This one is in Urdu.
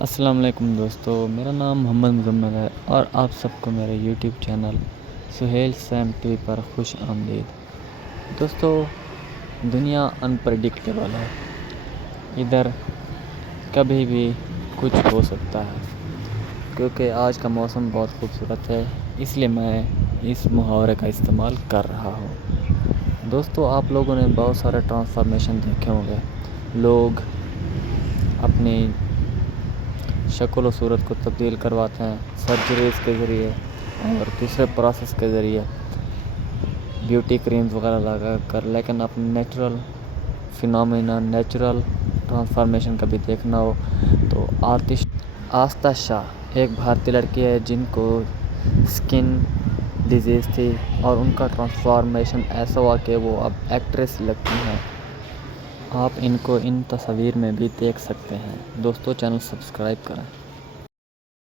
السلام علیکم دوستو، میرا نام محمد مزمل ہے اور آپ سب کو میرے YouTube channel Sohail Sam T پر خوش آمدید۔ دوستو، دنیا انپریڈکٹیبل ہے، ادھر کبھی بھی کچھ ہو سکتا ہے۔ کیونکہ آج کا موسم بہت خوبصورت ہے، اس لیے میں اس محاورے کا استعمال کر رہا ہوں۔ دوستو، آپ لوگوں نے بہت سارے ٹرانسفارمیشن دیکھے ہوں گے۔ لوگ اپنی شکل و صورت کو تبدیل کرواتے ہیں سرجریز کے ذریعے اور دوسرے پروسیس کے ذریعے، بیوٹی کریمز وغیرہ لگا کر، لیکن اپنے نیچرل فینومینا، نیچرل ٹرانسفارمیشن کبھی دیکھنا ہو تو آستہ شاہ ایک بھارتی لڑکی ہے جن کو سکن ڈیزیز تھی اور ان کا ٹرانسفارمیشن ایسا ہوا کہ وہ اب ایکٹریس لگتی ہیں۔ آپ ان کو ان تصاویر میں بھی دیکھ سکتے ہیں۔ دوستو، چینل سبسکرائب کریں۔